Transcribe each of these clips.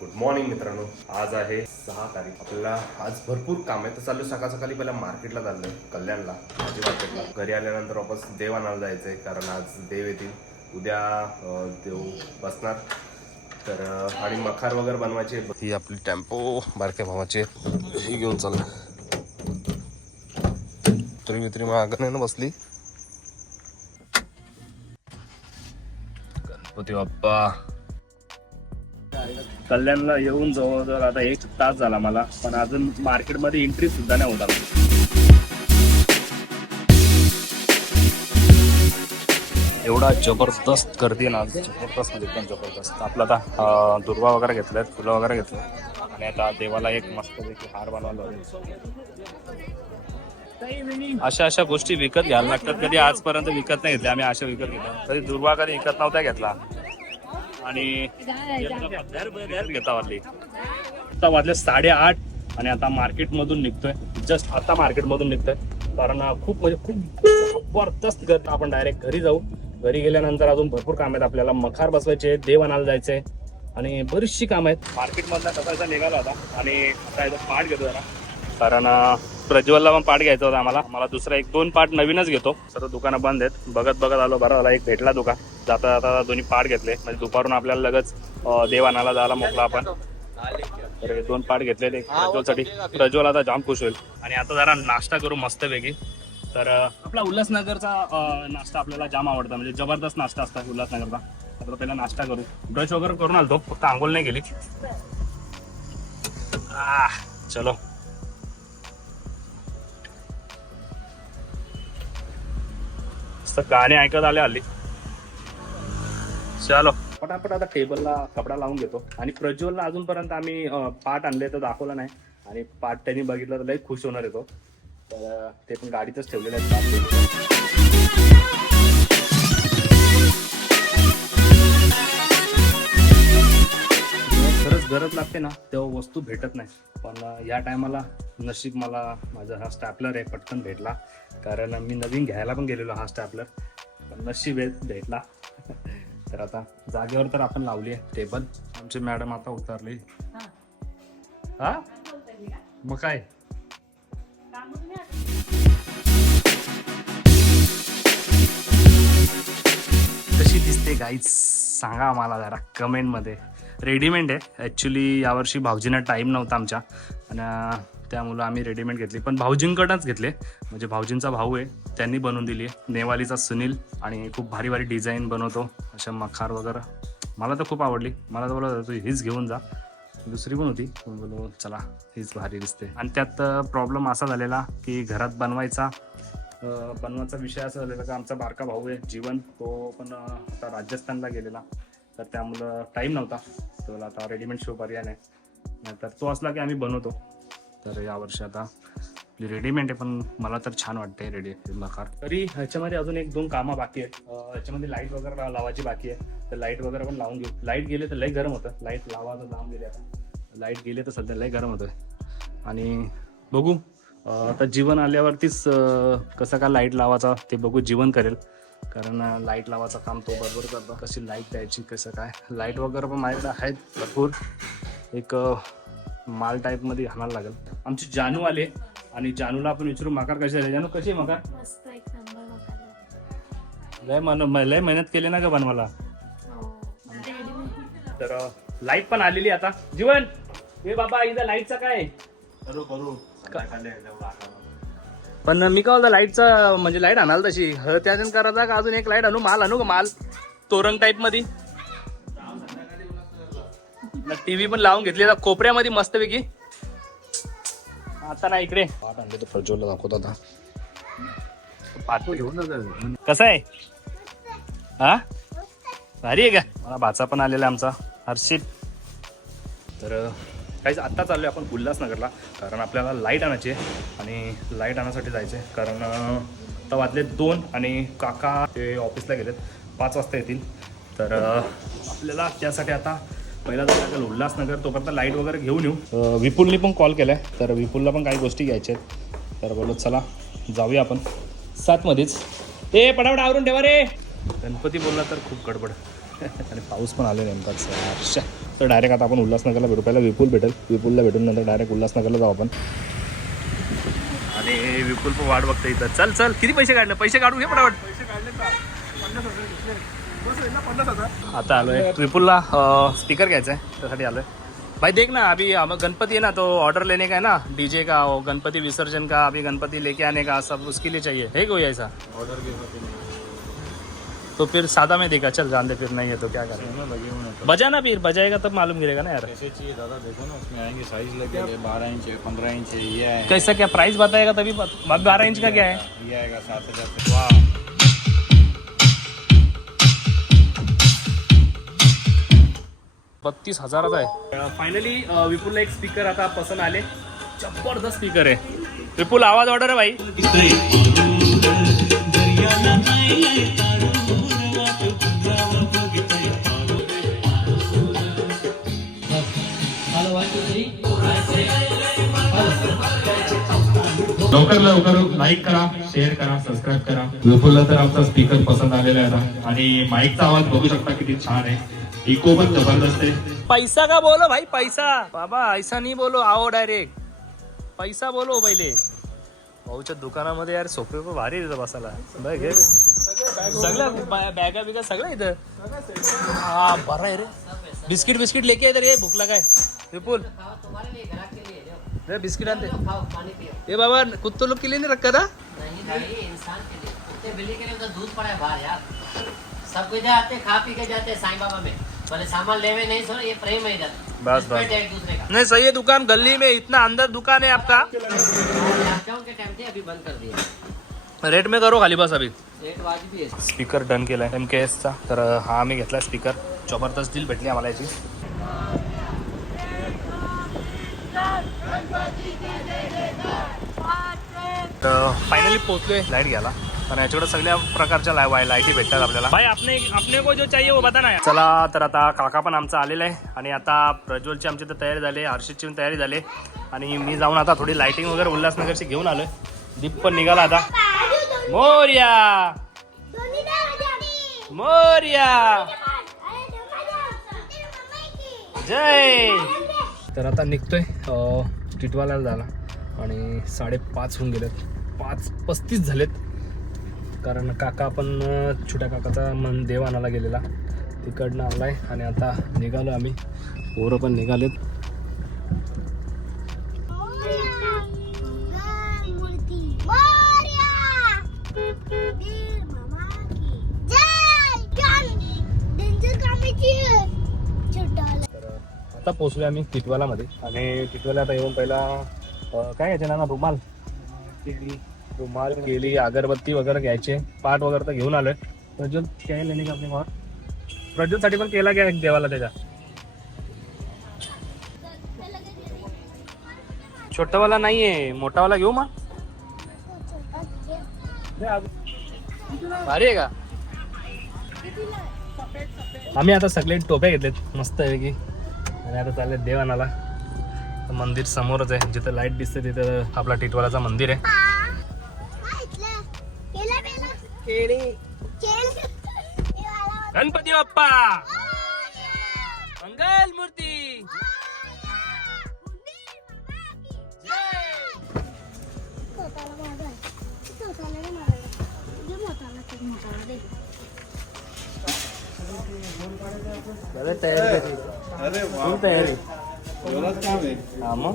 Good morning मित्रांनो. आज आहे सहा तारीख. आपल्याला आज भरपूर काम आहे तर चालू सकाळ सकाळी पहिला मार्केटला चाललोय कल्याणला भाजी मार्केटला घरी आल्यानंतर वापस देव आणायला जायचंय कारण आज देव येतील. उद्या देव बसणार. तर आणि मखार वगैरे बनवायचे. ही आपली टेम्पो बारक्या भावाचे. ही घेऊन चाललं तरी मित्री मागं ना बसली. गणपती बाप्पा कल्याणला येऊन जवळजवळ आता एक तास झाला मला पण अजून मार्केटमध्ये एंट्री सुद्धा नाही होता एवढा जबरदस्त गर्दी ना आज. जबरदस्त म्हणजे एकदम जबरदस्त. आपलं आता दुर्वा वगैरे घेतल्यात फुलं वगैरे घेतलं आणि आता देवाला एक मस्तपैकी हार बनवला अशा अशा गोष्टी विकत घ्यायला लागतात. कधी आजपर्यंत विकत नाही घेतल्या. आम्ही अशा विकत घेतो कधी दुर्वा कधी विकत नव्हता घेतला. आणि घेता वाजली आता वाजले साडेआठ आणि आता मार्केटमधून निघतोय. जस्ट आता मार्केट मधून निघतोय. कारण खूप म्हणजे खूप जबरदस्त गर्दी आपण डायरेक्ट घरी जाऊ. घरी गेल्यानंतर अजून भरपूर काम आहेत. आपल्याला मखार बसवायचे देव आणायला जायचे आणि बरीचशी काम आहेत. मार्केटमधला कसा निघाला होता. आणि आता इथं पाठ घेतो जरा. कारण प्रज्वलला पण पाठ घ्यायचा होता आम्हाला. मला दुसरा एक दोन पाठ नवीनच घेतो. सर्व दुकानं बंद आहेत. बघत बघत आलो बरं झाला एक भेटला दुकान. जाता जाता दोन्ही पाठ घेतले. म्हणजे दुपारून आपल्याला लगेच देवानाला देव जायला मोकला आपण. तर हे दोन पाठ घेतलेले प्रज्वलसाठी. प्रज्वल आता जाम खुश होईल. आणि आता जरा नाश्ता करू मस्तपैकी. तर आपला उल्हासनगरचा नाश्ता आपल्याला जाम आवडता. म्हणजे जबरदस्त नाश्ता असता उल्हासनगरचा. तर पहिला नाश्ता करू. ब्रश वगैरे करून आलतो. फक्त आंघोळ नाही गेली चलो. मस्त गाणे ऐकत आले हल्ली. चलो. पटापट आता टेबलला कपडा लावून घेतो. आणि प्रज्वलला अजूनपर्यंत आम्ही पार्ट आणले तर दाखवला नाही. आणि पार्ट त्यांनी बघितलं तर लई खुश होणार येतो तर ते पण गाडीतच ठेवलेले आहेत. गरज लागते ना तेव्हा वस्तू भेटत नाही. पण या टायमाला नशीब मला माझा हा स्टॅपलर आहे पटकन भेटला. कारण मी नवीन घ्यायला पण गेलेलो हा स्टॅपलर पण नशीब आहे भेटला. तर आता जागेवर तर आपण लावली आहे टेबल आमची मॅडम आता उतरली. हा. मग काय? कशी दिसते गाईच सांगा आम्हाला जरा कमेंटमध्ये रेडीमेड आहे. ॲक्च्युली यावर्षी भाऊजींना टाईम नव्हता आमच्या. आणि त्यामुळं आम्ही रेडीमेड घेतली. पण भाऊजींकडनंच घेतले. म्हणजे भाऊजींचा भाऊ आहे त्यांनी बनवून दिली आहे. नेवालीचा सुनील आणि खूप भारी भारी डिझाईन बनवतो. अशा मखार वगैरे. मला तर खूप आवडली. मला तर बोला तू हीच घेऊन जा. दुसरी पण होती. पण बोलो चला हीच भारी दिसते. आणि त्यात प्रॉब्लेम असा झालेला की घरात बनवायचा बनवायचा विषय असा झालेला की आमचा बारका भाऊ आहे जीवन. तो पण आता राजस्थानला गेलेला. तर त्यामुळं टाईम नव्हता. तर आता रेडीमेड शो पर्याय नाही. तर तो असला की आम्ही बनवतो. तर यावर्षी आता आपली रेडीमेड आहे पण मला तर छान वाटते रेडी नकार. तरी ह्याच्यामध्ये अजून एक दोन कामं बाकी आहेत. ह्याच्यामध्ये लाइट वगैरे लावायची बाकी आहे. तर लाइट वगैरे पण लावून घेऊ. लाइट गेले तर लई गरम होतं. लाइट लावायचं लांब गेले आता. लाइट गेले तर सध्या लई गरम होतं आणि बघू आता जीवन आल्यावरतीच कसं का लाइट लावायचा ते बघू जीवन करेल. कारण लाइट लावायचं काम तो बरोबर करतो. कशी लाइट द्यायची कसं काय. लाइट वगैरे पण माझ्याकडे आहेत भरपूर. एक माल टाईपमध्ये घालायला लागेल. आमची जानू आले आणि जानूला आपण विचारू मकार कशी आहे जानू कशी आहे मकार? मस्त एक नंबर मसाला लय मन लय मेहनत केली ना का बनवायला. हो रेडीमेड तर लाइट पण आलेली आता. जीवन हे बाबा इथं लाईटचं काय? करू करू. पण मी काय बोलतो लाईटचं म्हणजे लाइट आणाल तशी. ह त्याच्यानं करायचा का अजून एक लाइट आणू? माल आणू का माल. तोरंग टाईपमध्ये टीव्ही पण लावून घेतली. आता कोपऱ्यामध्ये मस्तपैकी. आता ना इकडे. पाठ आणले तर प्रज्वलला दाखवत आता. कसं आहे? हा? भारी आहे का? मला भाचा पण आलेला आहे आमचा. हर्षित. तर काहीच आत्ता चाललोय आपण उल्हासनगरला कारण आपल्याला लाइट आणायची आहे आणि लाइट आणण्यासाठी जायचं आहे. कारण आता वाजले दोन आणि काका ते ऑफिसला गेलेत. पाच वाजता येतील. तर आपल्याला त्यासाठी आता पहिला जायला लागेल उल्हासनगर तोपर्यंत लाइट वगैरे घेऊन येऊ. विपुलने पण कॉल केला आहे तर विपुलला पण काही गोष्टी घ्यायच्या आहेत. तर बोलत चला जाऊया आपण. सातमध्येच. ए पटापट आवरून ठेवा रे. गणपती बोलला तर खूप गडबड. आणि पाऊस पण आले नेमकाच अच्छा. तर डायरेक्ट आता आपण उल्हासनगरला भेटू. पहिला विपुल भेटेल. विपुलला भेटून नंतर डायरेक्ट उल्हासनगरला जाऊ आपण. आणि विपुल पण वाट बघतो इथं. चल चल. किती पैसे काढले? पैसे काढून घे पटापट. आता आलोय. विपुलला स्पीकर घ्यायचा आहे त्यासाठी आलोय. भाई, देख ना, अभी हम गणपति है ना तो ऑर्डर लेने का है ना? डीजे का, वो गणपति विसर्जन का, अभी गणपति लेके आने का, सब उसके लिए चाहिए. है कोई ऐसा? ऑर्डर तो फिर सादा में देखा, चल, जान दे, फिर नहीं है तो क्या करें? बजाना फिर, बजाएगा तब मालूम गिरेगा ना यार. कैसे चाहिए दादा देखो ना उसमें आएँगे साइज़ लगे बारह इंच है पंद्रह इंच है ये कैसा क्या प्राइस बताएगा तभी बारह इंच का क्या है? ये आएगा सात हज़ार बत्तीस हजाराचा आहे. फायनली विपुलला एक स्पीकर आता पसंत आले. जबरदस्त स्पीकर आहे. विपुल आवाज ऑर्डर आहे भाई. लवकर लवकर लाईक करा शेअर करा सबस्क्राईब करा. विपुलला तर आमचा स्पीकर पसंत आलेला आहे आता. आणि माईकचा आवाज बघू शकता किती छान आहे. इको पण ज़बरदस्त आहे पैसा का बोलो भाई पैसा। बाबा ऐसा नहीं बोलो आओ डायरेक्ट पैसा बोलो पहिले। भाऊच्या दुकानामध्ये यार सोपे पण भारी इथं बसायला। बघ हे. सगळं बॅगा बिगा सगळं इथं. हा बरं आहे रे. बिस्किट बिस्किट लेके इधर ये भूक लगाय. विपुल रे बिस्किट आणते. ए बाबा कुत्तो लोग के लिए नहीं रखा था? नहीं इंसान के लिए। कुत्ते बिल्ली के लिए तो दूध पड़ा है बाहर यार। सब इधर आते खा पी के जाते हैं साईं बाबा में। सामान लेवे नहीं सो ये प्रेम है इधर। बस, बस। नहीं सही है दुकान गली में इतना अंदर दुकान है आपका। लॉकडाउन के टाइम थे अभी बंद कर दिया। रेट में करो खाली बस अभी। स्पीकर डन केलाय एम के एसचा तर हा आम्ही घेतला स्पीकर. जबरदस्त डील भेटली आम्हाला याची. तर फायनली पोहोचलोय. लाइट घ्यायला. आणि याच्याकडे सगळ्या प्रकारच्या ला लाईटी भेटतात आपल्याला. भाई आपने आपने को जो चाहिए वो चला तर आता काका पण आमचा आलेला आहे. आणि आता प्रज्वलची आमची तर तयारी झाली हर्षदची पण तयारी झाली. आणि मी जाऊन आता थोडी लाईटिंग वगैरे उल्हासनगरची घेऊन आलोय. दीप पण निघाला आता. मोर्या! मोर्या! जय! तर आता निघतोय अं, टिटवाल्याला झाला आणि साडेपाच होऊन गेलेत. पाच पस्तीस झालेत. कारण काका आपण छोट्या काकाचा मन देव आणायला गेलेला. तिकडनं आलाय आणि आता निघालो आम्ही. पोरं पण निघालेत. आता पोचलोय आम्ही टिटवालामध्ये. आणि टिटवाला आता येऊन पहिला काय घ्यायचे ना रुमाल. रुमाल केली अगरबत्ती वगैरे घ्यायचे. पाठ वगैरे तर घेऊन आलोय. प्रज्वल काय लेणे का आपले प्रज्वलसाठी पण केला घ्या देवाला त्याच्या. छोटावाला नाहीये मोठावाला घेऊ मग भारी आहे का? आम्ही आता सगळे टोप्या घेतलेत. मस्त आहे की. आणि आता चालले देवानाला. मंदिर समोरच आहे. जिथं लाइट दिसते तिथं आपला टिटवालाचा मंदिर आहे. गणपती बाप्पा. मंगल मूर्ती तयारी अरे फुल तयारी. जोरात काम आहे. हा मग?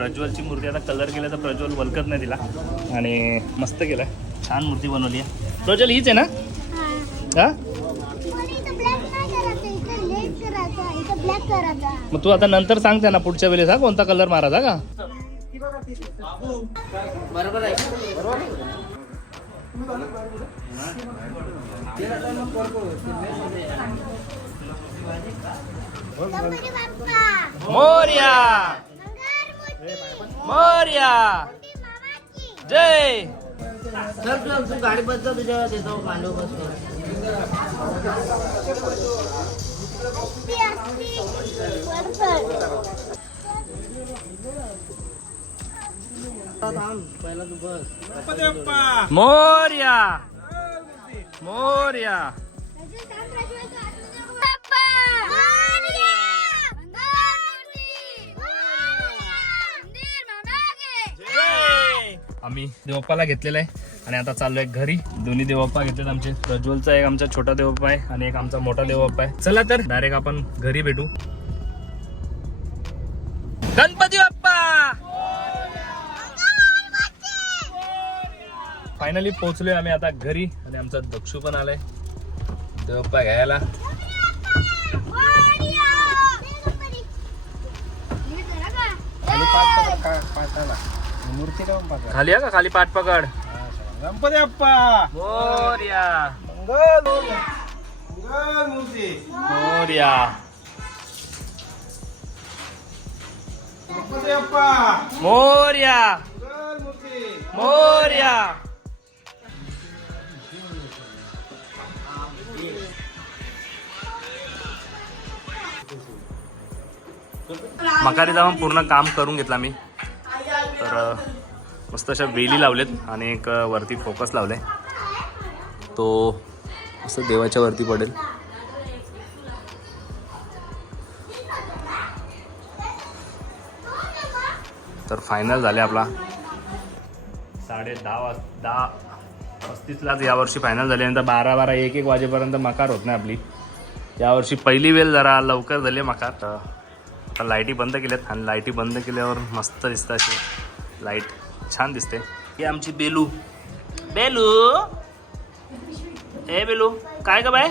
प्रज्वलची मूर्ती आता कलर केला तर प्रज्वल वलकत नाही तिला. आणि मस्त केला छान मूर्ती बनवली आहे. प्रज्वल हीच आहे ना? हा? मग तू आता नंतर सांगते ना पुढच्या वेळेस हा कोणता कलर मारायचा का? बरोबर आहे. मोर्या! मोर्या। जय। चल तू तू गाडी बसतो तुझ्या देतो पांडव बसतो पहिला तू बस मोर्या। मोर्या। आम्ही देवप्पाला घेतलेला आहे. आणि आता चाललोय घरी. दोन्ही देवप्पा घेतलेत आमचे. प्रज्वलचा एक आमचा छोटा देवप्पा आहे आणि एक आमचा मोठा देवप्पा आहे. चला तर डायरेक्ट आपण घरी भेटू. गणपती बाप्पा! फायनली पोहोचलोय आम्ही आता घरी आणि आमचा दक्षू पण आलाय. देवप्पा घ्यायला. मूर्ती लावून पाहता खाली आहे का? खाली पाठ पकड. गणपती बाप्पा मोर्या. मंगल मंगल मूर्ती. मोर्या. गणपती बाप्पा मोर्या. मंगल मूर्ती. मोर्या. मकारी जाऊन पूर्ण काम करून घेतला मी. तर मस्त अशा वेली लावलेत आणि एक वरती फोकस लावलाय. तो मस्त देवाच्या वरती पडेल. तर फायनल झाले आपला. साडे दहा वाज दहा पस्तीसलाच यावर्षी फायनल झाल्यानंतर बारा बारा एक एक वाजेपर्यंत मकार होत नाही आपली. यावर्षी पहिली वेळ जरा लवकर झाली मकार. तर लाईटी बंद केल्यात आणि लाईटी बंद केल्यावर मस्त दिसतं अशी. लाइट छान दिसते. ही आमची बेलू. बेलू? ए बेलू काय ग बाय?